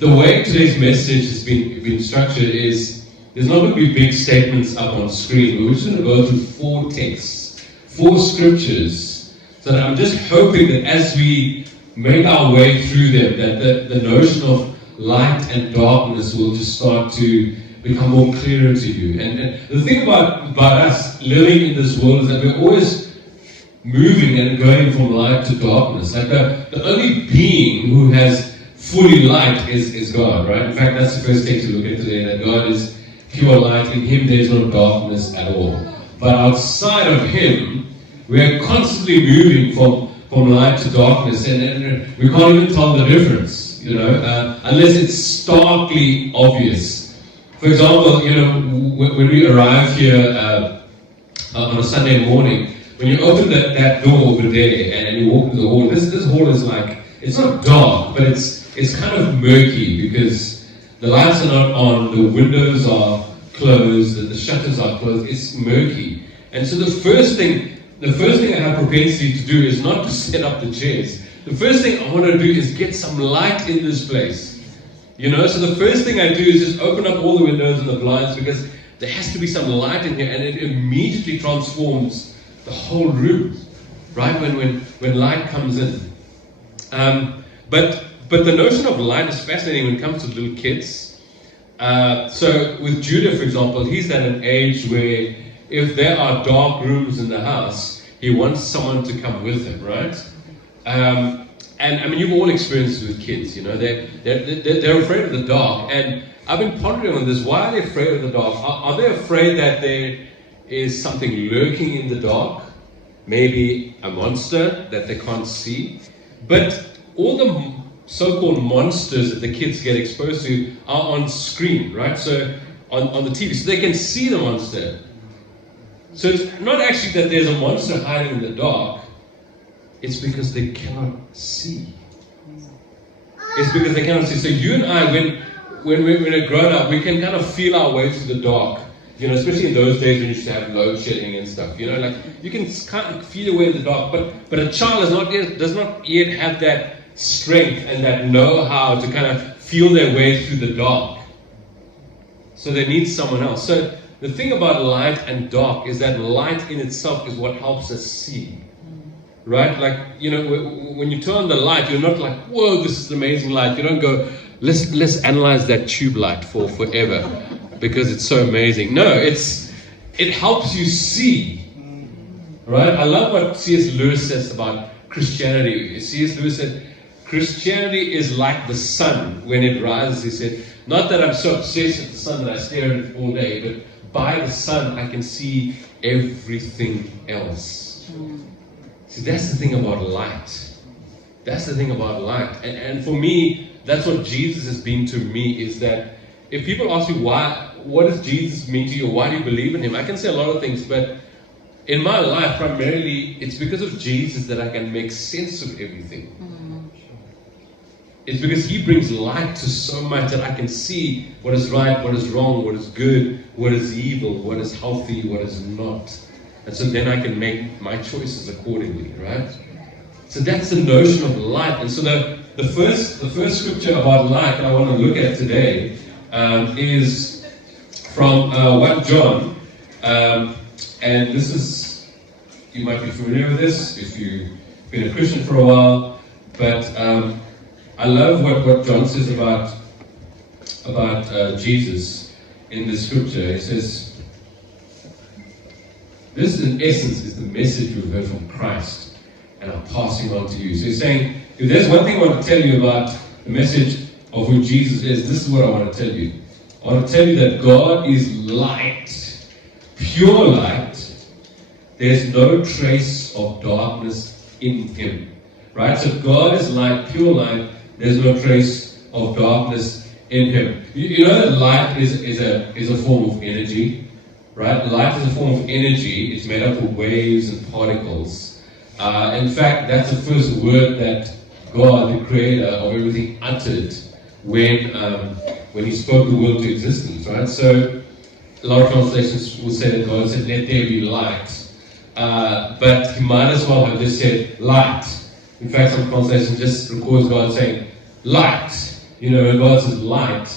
the way today's message has been structured is there's not going to be big statements up on screen. We're just going to go through 4 texts, 4 scriptures. So that I'm just hoping that as we make our way through them, that the notion of light and darkness will just start to become more clearer to you. And the thing about us living in this world is that we're always moving and going from light to darkness. Like the only being who has fully light is God, right? In fact, that's the first text we look at today, that God is pure light. In Him there is no darkness at all. But outside of Him, we are constantly moving from light to darkness, and we can't even tell the difference, unless it's starkly obvious. For example, when we arrive here on a Sunday morning, when you open that door over there and you walk into the hall, this hall is like, it's not dark, but it's kind of murky because the lights are not on, the windows are closed, the shutters are closed, it's murky. And so the first thing I have propensity to do is not to set up the chairs. The first thing I want to do is get some light in this place. So the first thing I do is just open up all the windows and the blinds because there has to be some light in here, and it immediately transforms the whole room, right? When light comes in. But the notion of light is fascinating when it comes to little kids. So with Judah, for example, he's at an age where if there are dark rooms in the house, he wants someone to come with him, right? And I mean, you've all experienced it with kids, they're afraid of the dark. And I've been pondering on this. Why are they afraid of the dark? Are they afraid that there is something lurking in the dark? Maybe a monster that they can't see? But all the so-called monsters that the kids get exposed to are on screen, right? So on the TV, so they can see the monster. So it's not actually that there's a monster hiding in the dark. It's because they cannot see. It's because they cannot see. So you and I, when we're grown up, we can kind of feel our way through the dark. Especially in those days when you used to have load shedding and stuff. Like you can kind of feel your way in the dark. But a child does not yet have that strength and that know-how to kind of feel their way through the dark. So they need someone else. So the thing about light and dark is that light in itself is what helps us see. Right? Like, when you turn on the light, you're not like, whoa, this is amazing light. You don't go, let's analyze that tube light for forever because it's so amazing. No, it helps you see. Right? I love what C.S. Lewis says about Christianity. C.S. Lewis said, Christianity is like the sun when it rises. He said, not that I'm so obsessed with the sun that I stare at it all day, but by the sun I can see everything else. See, that's the thing about light. That's the thing about light. And for me, that's what Jesus has been to me, is that if people ask me what does Jesus mean to you, or why do you believe in Him? I can say a lot of things, but in my life, primarily, it's because of Jesus that I can make sense of everything. It's because He brings light to so much that I can see what is right, what is wrong, what is good, what is evil, what is healthy, what is not. And so then I can make my choices accordingly, right? So that's the notion of light. And so the first scripture about light that I want to look at today is from 1 John. And this is, you might be familiar with this if you've been a Christian for a while. But I love what John says about Jesus in the scripture. It says, this in essence is the message we've heard from Christ and I'm passing on to you. So he's saying, if there's one thing I want to tell you about the message of who Jesus is, this is what I want to tell you. I want to tell you that God is light, pure light. There's no trace of darkness in Him. Right? So God is light, pure light. There's no trace of darkness in Him. You know that light is a form of energy. Right? Light is a form of energy. It's made up of waves and particles. In fact, that's the first word that God, the creator of everything, uttered when He spoke the world to existence. Right? So a lot of translations will say that God said, let there be light. But He might as well have just said light. In fact, some translations just records God saying light. when God says light,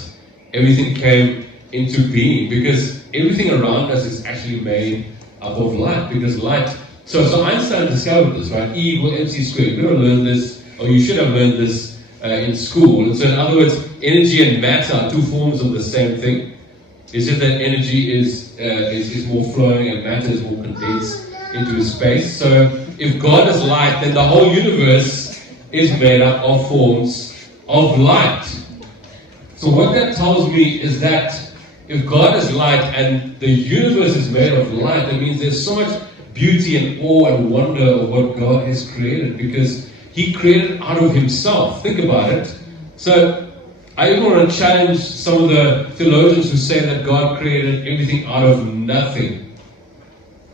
everything came into being, because everything around us is actually made up of light, because light. So Einstein discovered this, right? E equals mc squared. You're going to learn this, or you should have learned this in school. And so in other words, energy and matter are two forms of the same thing. It's just that energy is more flowing and matter is more condensed into space. So if God is light, then the whole universe is made up of forms of light. So what that tells me is that if God is light and the universe is made of light, that means there's so much beauty and awe and wonder of what God has created, because He created out of Himself. Think about it. So I even want to challenge some of the theologians who say that God created everything out of nothing.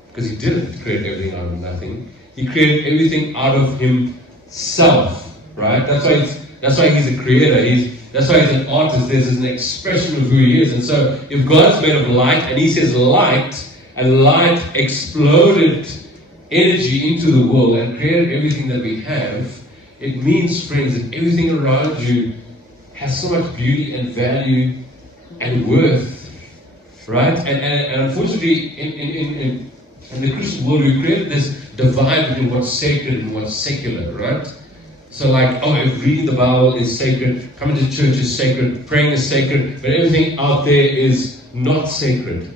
Because He didn't create everything out of nothing. He created everything out of Himself. Right? That's why He's a creator. That's why He's an artist. There's an expression of who He is. And so if God is made of light, and He says light, and light exploded energy into the world and created everything that we have, it means, friends, that everything around you has so much beauty and value and worth, right? And unfortunately, in the Christian world, we created this divide between what's sacred and what's secular, right? So if reading the Bible is sacred, coming to church is sacred, praying is sacred, but everything out there is not sacred.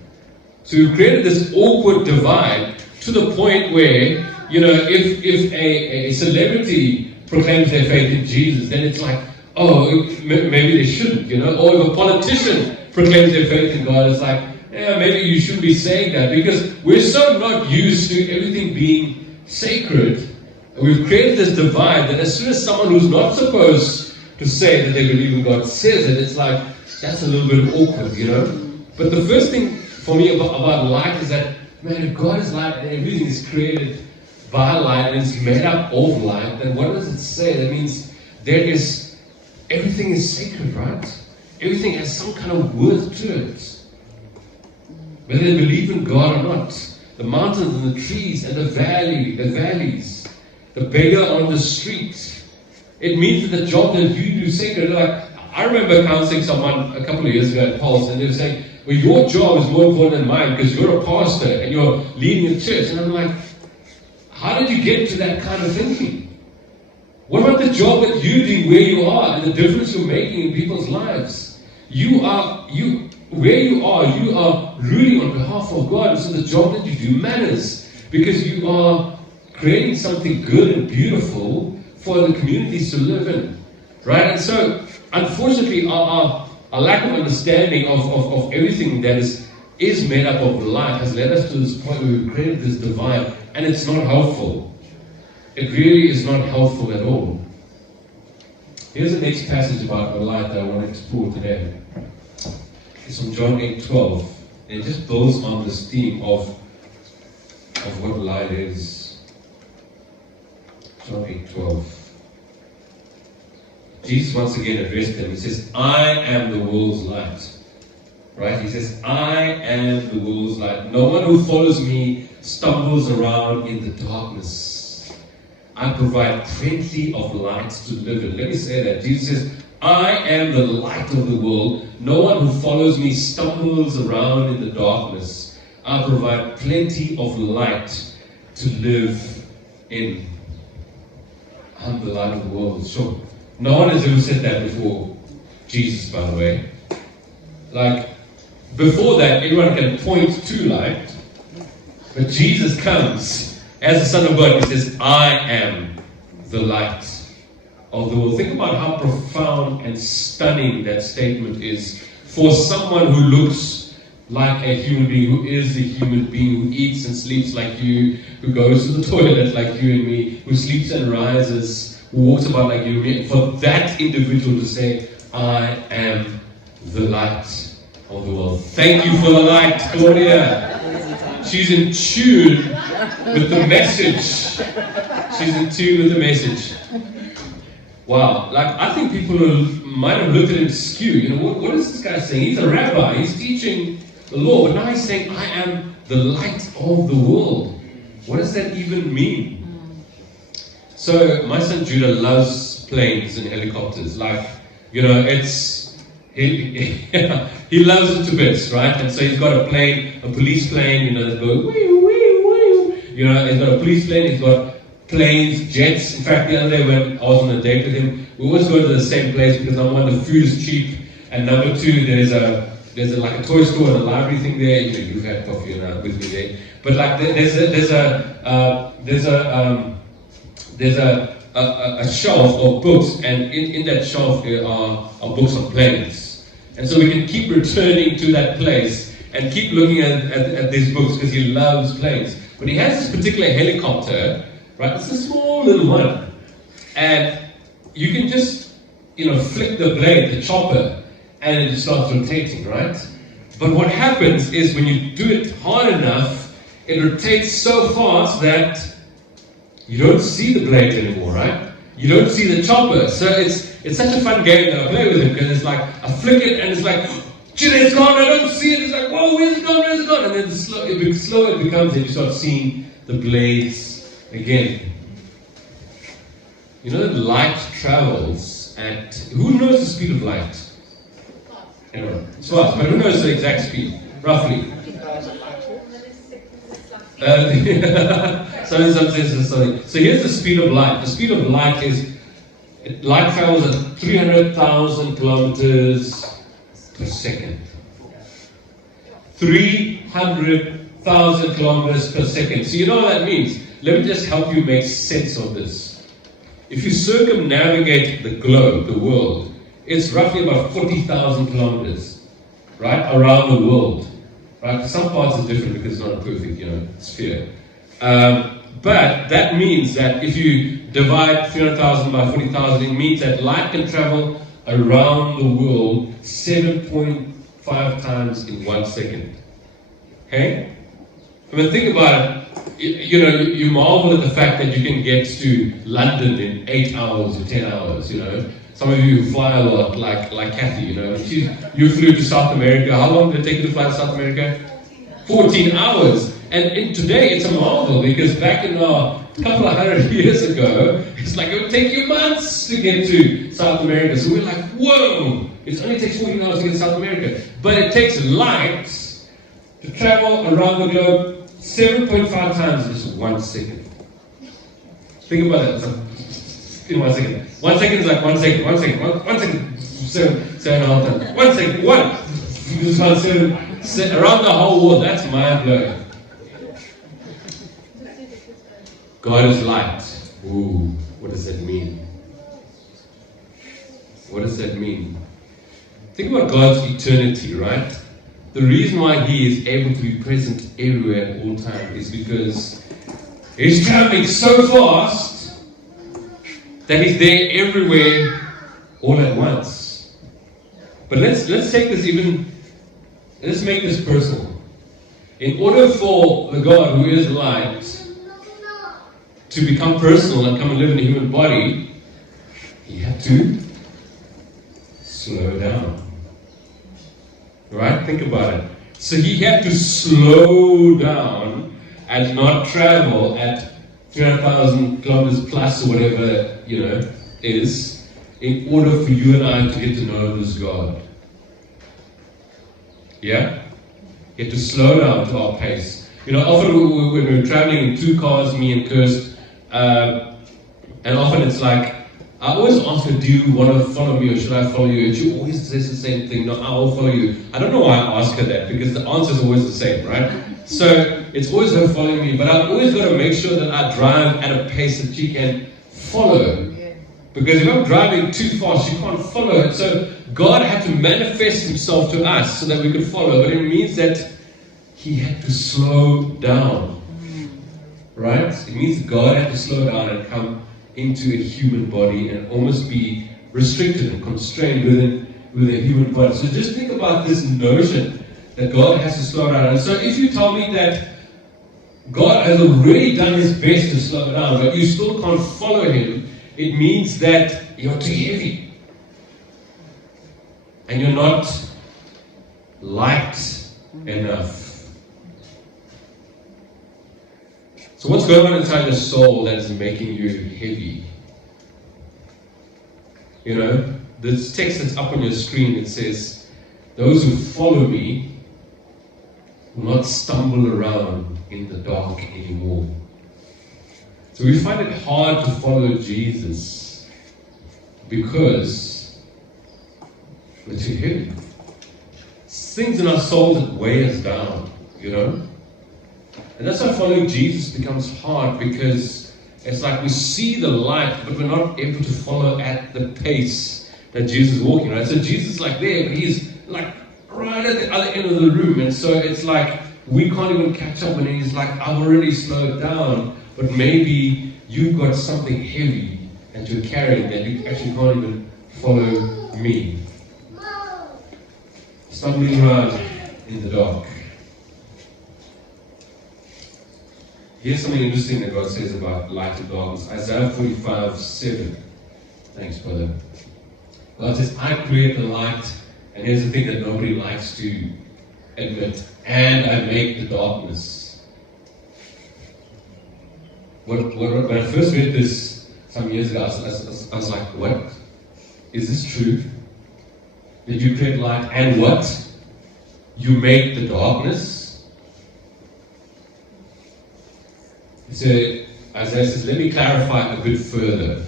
So we've created this awkward divide to the point where, if a celebrity proclaims their faith in Jesus, then it's like, maybe they shouldn't, Or if a politician proclaims their faith in God, it's like, maybe you shouldn't be saying that, because we're so not used to everything being sacred. We've created this divide that as soon as someone who's not supposed to say that they believe in God says it, it's like, that's a little bit awkward, But the first thing for me about light is that, man, if God is light and everything is created by light and it's made up of light, then what does it say? That means everything is sacred, right? Everything has some kind of worth to it. Whether they believe in God or not. The mountains and the trees and the valleys, the beggar on the street. It means that the job that you do is sacred. I remember counseling someone a couple of years ago at Pulse, and they were saying, well, your job is more important than mine because you're a pastor and you're leading a church. And I'm like, how did you get to that kind of thinking? What about the job that you're doing where you are and the difference you're making in people's lives? Where you are ruling on behalf of God. And so the job that you do matters because you are creating something good and beautiful for the communities to live in. Right? And so, unfortunately, our lack of understanding of everything that is made up of light has led us to this point where we've created this divide, and it's not helpful. It really is not helpful at all. Here's the next passage about the light that I want to explore today. It's from John 8:12. And it just builds on this theme of what light is. John 8:12. Jesus once again addressed them. He says, I am the world's light. Right? He says, I am the world's light. No one who follows me stumbles around in the darkness. I provide plenty of light to live in. Let me say that. Jesus says, I am the light of the world. No one who follows me stumbles around in the darkness. I provide plenty of light to live in. I'm the light of the world. Sure. No one has ever said that before Jesus, by the way. Before that, everyone can point to light. But Jesus comes as the Son of God and says, I am the light of the world. Think about how profound and stunning that statement is for someone who looks like a human being, who is a human being, who eats and sleeps like you, who goes to the toilet like you and me, who sleeps and rises, who walks about like you and me. For that individual to say, I am the light of the world. Thank you for the light, Claudia. She's in tune with the message. She's in tune with the message. Wow. I think people might have looked at him askew. What is this guy saying? He's a rabbi. He's teaching the law. But now he's saying, I am the light of the world. What does that even mean? So, my son Judah loves planes and helicopters. It's he loves it to bits, right? And so he's got a plane, a police plane, that goes wee wee wee. He's got a police plane. He's got planes, jets. In fact, the other day when I was on a date with him, we always go to the same place because number one, the food is cheap, and number two, there's like a toy store and a library thing there. You've had coffee with me there, but like there's a shelf of books, and in that shelf there are books on planes, and so we can keep returning to that place and keep looking at these books because he loves planes. But he has this particular helicopter, right? It's a small little one, and you can just flick the blade, the chopper, and it starts rotating, right? But what happens is when you do it hard enough, it rotates so fast that you don't see the blade anymore, right? You don't see the chopper. So it's such a fun game that I play with him because it's like I flick it and it's like, shit, it's gone, I don't see it. It's like, whoa, where's it gone, where's it gone? And then the slower it becomes, and you start seeing the blades again. That light travels at, who knows the speed of light? Anyone? It's fast, but who knows the exact speed, roughly? So here's the speed of light. The speed of light is, light travels at 300,000 kilometers per second. 300,000 kilometers per second. So you know what that means? Let me just help you make sense of this. If you circumnavigate the globe, the world, it's roughly about 40,000 kilometers, right, around the world. Right? Some parts are different because it's not a perfect, sphere. But that means that if you divide 300,000 by 40,000, it means that light can travel around the world 7.5 times in 1 second. Okay? I mean, think about it. You marvel at the fact that you can get to London in 8 hours or 10 hours, Some of you who fly a lot, like Kathy, you flew to South America. How long did it take you to fly to South America? 14 hours. And today it's a marvel because back in a couple of 100 years ago, it's like it would take you months to get to South America. So we're like, whoa, it only takes 14 hours to get to South America. But it takes light to travel around the globe 7.5 times in just 1 second. Think about that. In 1 second. 1 second is like 1 second, 1 second, 1 second, 7.5 times. 1 second, what? Just 1 second. Around the whole world, that's mind blowing. God is light. Ooh, what does that mean? What does that mean? Think about God's eternity, right? The reason why He is able to be present everywhere at all times is because He's traveling so fast that He's there everywhere all at once. But let's take this let's make this personal. In order for the God who is light to become personal and come and live in a human body, He had to slow down. Right? Think about it. So He had to slow down and not travel at 300,000 kilometers plus or whatever, is, in order for you and I to get to know this God. Yeah? You have to slow down to our pace. Often when we're traveling in 2 cars, me and Kirst, and often it's like, I always ask her, do you want to follow me or should I follow you? And she always says the same thing, no, I will follow you. I don't know why I ask her that, because the answer is always the same, right? So it's always her following me, but I've always got to make sure that I drive at a pace that she can follow. Because if I'm driving too fast, she can't follow it. So God had to manifest Himself to us so that we could follow. But it means that He had to slow down. Right? It means God had to slow down and come into a human body and almost be restricted and constrained with a human body. So just think about this notion that God has to slow down. And so if you tell me that God has already done His best to slow down, but you still can't follow Him, it means that you're too heavy. And you're not light enough. So what's going on inside your soul that is making you heavy? this text that's up on your screen, it says, those who follow me will not stumble around in the dark anymore. So we find it hard to follow Jesus because we're too heavy. Things in our souls that weigh us down, you know? And that's why following Jesus becomes hard, because it's like we see the light, but we're not able to follow at the pace that Jesus is walking, right? So Jesus is like there, but he's like right at the other end of the room. And so it's like we can't even catch up, and he's like, I've already slowed down, but maybe you've got something heavy that you're carrying that you actually can't even follow me. Stumbling around in the dark. Here's something interesting that God says about light and darkness. Isaiah 45:7. Thanks, brother. God says, I create the light, and here's the thing that nobody likes to admit, and I make the darkness. When I first read this some years ago, I was like, what? Is this true? Did you create light and what? You make the darkness? So Isaiah says, let me clarify a bit further.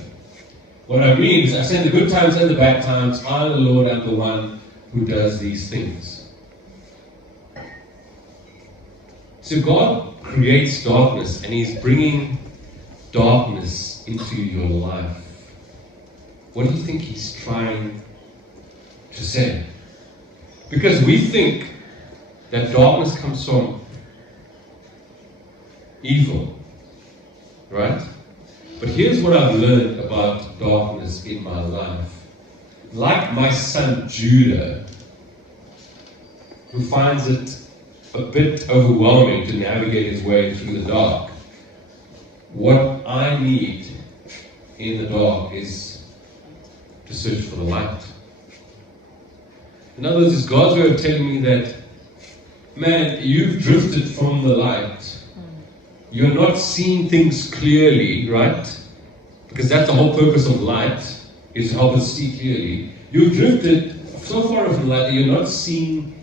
What I mean is, I say in the good times and the bad times, I, the Lord, am the one who does these things. So God creates darkness, and He's bringing darkness into your life. What do you think He's trying to say? Because we think that darkness comes from evil, right? But here's what I've learned about darkness in my life. Like my son Judah, who finds it a bit overwhelming to navigate his way through the dark, what I need in the dark is to search for the light. In other words, it's God's way of telling me that, man, you've drifted from the light. You're not seeing things clearly, right? Because that's the whole purpose of light, is to help us see clearly. You've drifted so far from the light that you're not seeing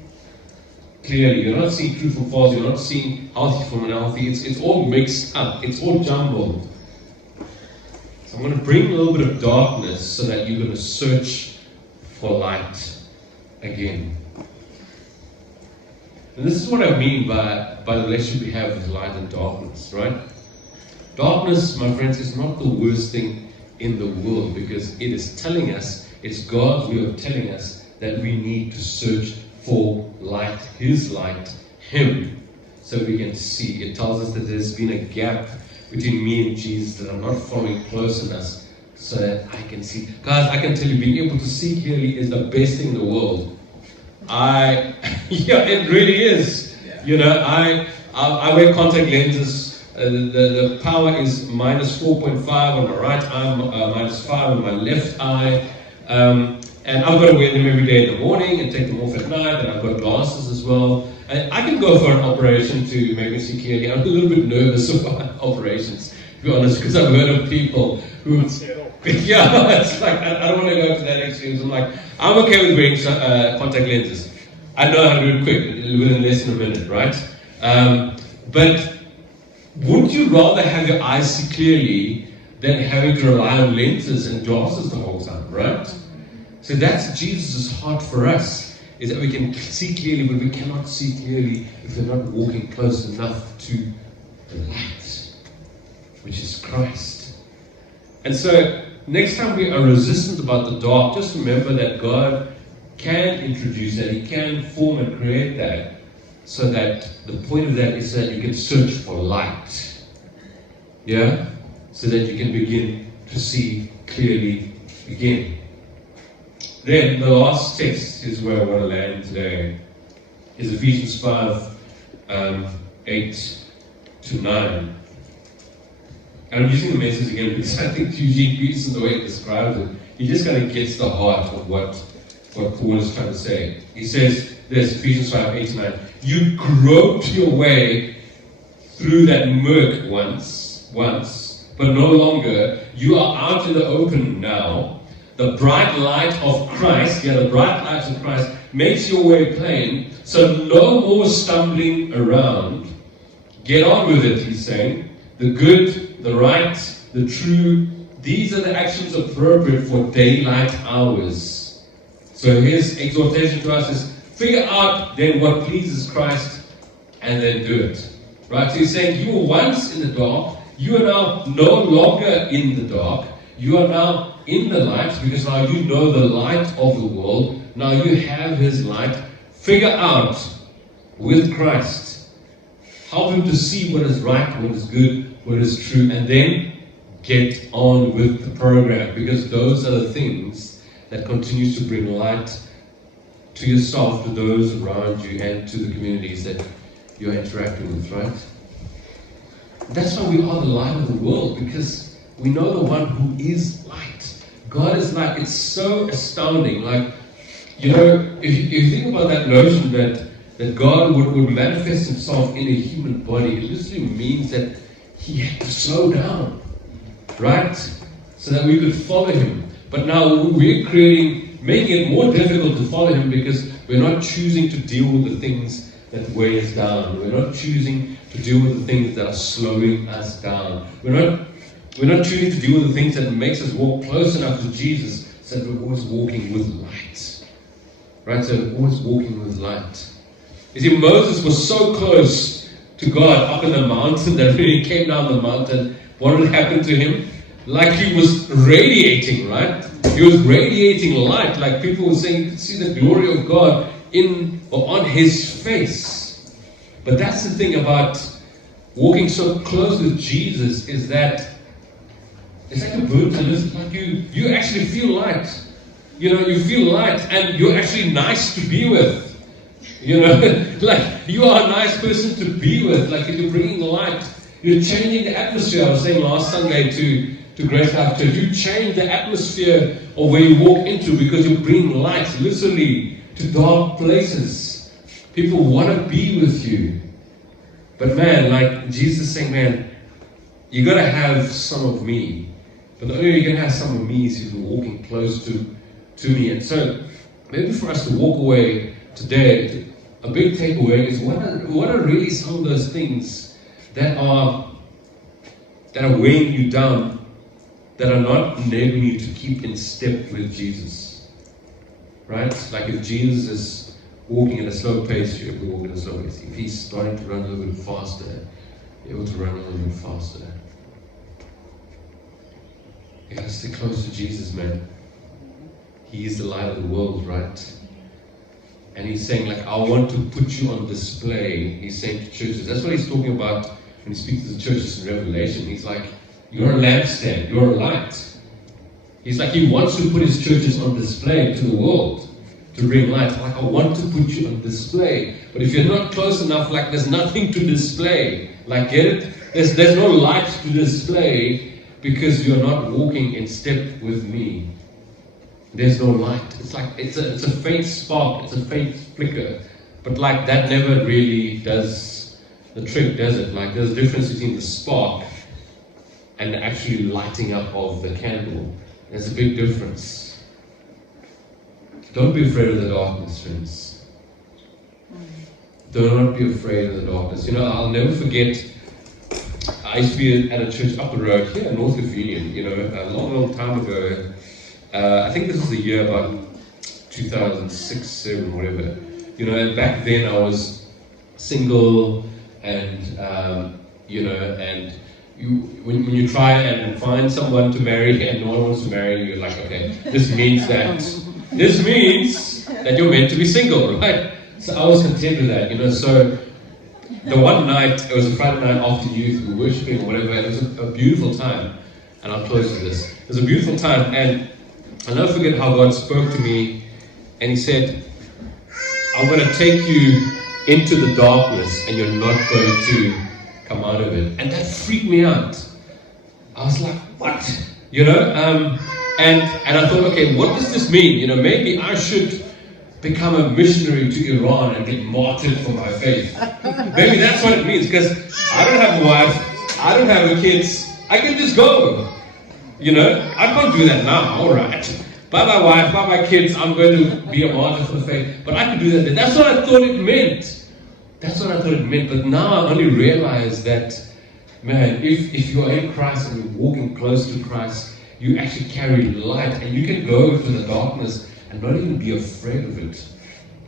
clearly. You're not seeing truth from false. You're not seeing healthy from unhealthy. It's all mixed up. It's all jumbled. So I'm going to bring a little bit of darkness so that you're going to search for light again. And this is what I mean by the relationship we have with light and darkness, right? Darkness, my friends, is not the worst thing in the world, because it is telling us, it's God's way of telling us that we need to search for light, His light, Him, so we can see. It tells us that there's been a gap between me and Jesus, that I'm not following close enough so that I can see. Guys, I can tell you, being able to see clearly is the best thing in the world. Yeah, it really is. Yeah. You know, I wear contact lenses. The power is minus 4.5 on my right eye, minus 5 on my left eye. And I've got to wear them every day in the morning and take them off at night. And I've got glasses as well. And I can go for an operation to make me see clearly. I'm a little bit nervous about operations, to be honest, because I've heard of people who... Yeah, it's like, I don't want to go to that extreme. I'm like, I'm okay with wearing contact lenses. I know how to do it quick, within less than a minute, right? But wouldn't you rather have your eyes see clearly than having to rely on lenses and glasses the whole time, right? So that's Jesus' heart for us, is that we can see clearly, but we cannot see clearly if we're not walking close enough to the light, which is Christ. And so, next time we are resistant about the dark, just remember that God can introduce that, He can form and create that, so that the point of that is that you can search for light. Yeah? So that you can begin to see clearly again. Then the last text is where I want to land today, is Ephesians 5, 8 to 9. And I'm using the message again because I think Eugene Peterson, the way he describes it, he just kind of gets the heart of what Paul is trying to say. He says, there's Ephesians 5, 8 to 9. You groped your way through that murk once, but no longer. You are out in the open now. The the bright light of Christ, the bright light of Christ makes your way plain, so no more stumbling around. Get on with it, he's saying. The good, the right, the true, these are the actions appropriate for daylight hours. So his exhortation to us is, figure out then what pleases Christ and then do it. Right? So he's saying, you were once in the dark, you are now no longer in the dark, you are now in the light, because now you know the light of the world, now you have his light. Figure out with Christ, help him to see what is right, what is good, what is true, and then get on with the program, because those are the things that continue to bring light to yourself, to those around you, and to the communities that you're interacting with, right? That's why we are the light of the world, because we know the one who is light. God is light. It's so astounding. Like, you know, if you think about that notion that God would manifest himself in a human body, it literally means that he had to slow down, right? So that we could follow him. But now we're making it more difficult to follow him, because we're not choosing to deal with the things that weigh us down. We're not choosing to deal with the things that are slowing us down. We're not choosing to deal with the things that makes us walk close enough to Jesus, so that we're always walking with light. Right? So we're always walking with light. You see, Moses was so close to God up in the mountain that when he came down the mountain, what would happen to him? Like he was radiating, right? He was radiating light. Like people were saying, you could see the glory of God in or on his face. But that's the thing about walking so close with Jesus, is that it's like a bird to listen. Like you actually feel light. You know, you feel light, and you're actually nice to be with. You know, like you are a nice person to be with. Like you're bringing light. You're changing the atmosphere. I was saying last Sunday to Grace Life Church, you change the atmosphere of where you walk into, because you bring light literally to dark places. People want to be with you. But man, like Jesus is saying, man, you got to have some of me. But the only way you're going to have some of me is if you're walking close to me. And so maybe for us to walk away today, a big takeaway is what are really some of those things that are weighing you down, that are not enabling you to keep in step with Jesus. Right? Like if Jesus is walking at a slow pace, you're able to walk at a slow pace. If he's starting to run a little bit faster, you're able to run a little bit faster. You gotta stay close to Jesus, man. He is the light of the world, right? And he's saying, like, I want to put you on display. He's saying to churches. That's what he's talking about when he speaks to the churches in Revelation. He's like, you're a lampstand, you're a light. He's like, he wants to put his churches on display to the world, to bring light. Like, I want to put you on display. But if you're not close enough, like, there's nothing to display. Like, get it? There's no light to display, because you're not walking in step with me. There's no light. It's like, it's a faint spark, it's a faint flicker. But like, that never really does the trick, does it? Like, there's a difference between the spark and the actually lighting up of the candle. There's a big difference. Don't be afraid of the darkness, friends. Do not be afraid of the darkness. You know, I'll never forget, I used to be at a church up the road here in Northcliffe Union, you know, a long time ago. I think this was the year about 2006, 7, whatever. You know, and back then I was single, and you know, and when you try and find someone to marry and no one wants to marry you, you're like, okay, this means that you're meant to be single, right? So I was content with that, you know. So the one night, it was a Friday night after youth, we were worshiping or whatever, and it was a beautiful time. And I'll close with this. It was a beautiful time, and I'll never forget how God spoke to me, and he said, I'm going to take you into the darkness, and you're not going to come out of it. And that freaked me out. I was like, what? You know? And I thought, okay, what does this mean? You know, maybe I should become a missionary to Iran and get martyred for my faith. Maybe that's what it means, because I don't have a wife, I don't have kids, I can just go. You know, I can't do that now, alright. by my wife, by my kids, I'm going to be a martyr for the faith. But I could do that. That's what I thought it meant. That's what I thought it meant. But now I only realize that, man, if you are in Christ and you're walking close to Christ, you actually carry light, and you can go into the darkness and not even be afraid of it.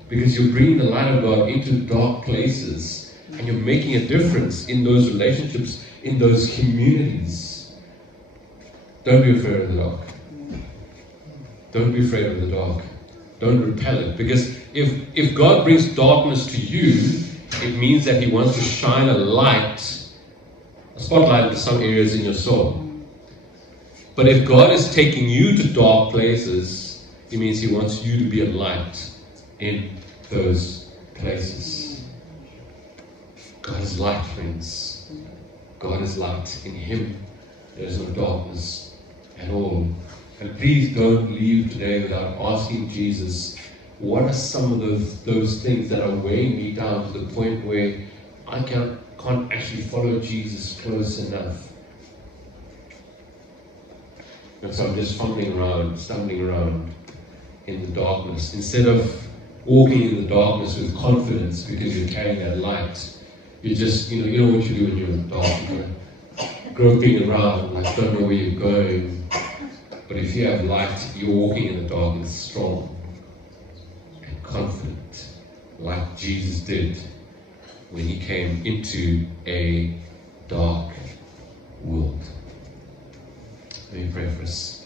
Because you're bringing the light of God into dark places, and you're making a difference in those relationships, in those communities. Don't be afraid of the dark. Don't be afraid of the dark. Don't repel it. Because if God brings darkness to you, it means that He wants to shine a light, a spotlight into some areas in your soul. But if God is taking you to dark places, it means He wants you to be a light in those places. God is light, friends. God is light. In Him there is no darkness at all. And please don't leave today without asking Jesus, what are some of those things that are weighing me down to the point where I can't actually follow Jesus close enough? And so I'm just fumbling around, stumbling around in the darkness. Instead of walking in the darkness with confidence because you're carrying that light, you just, you know what you do when you're in the dark, you're groping around, like don't know where you're going. But if you have light, you're walking in the darkness strong and confident, like Jesus did when He came into a dark world. Let me pray for us.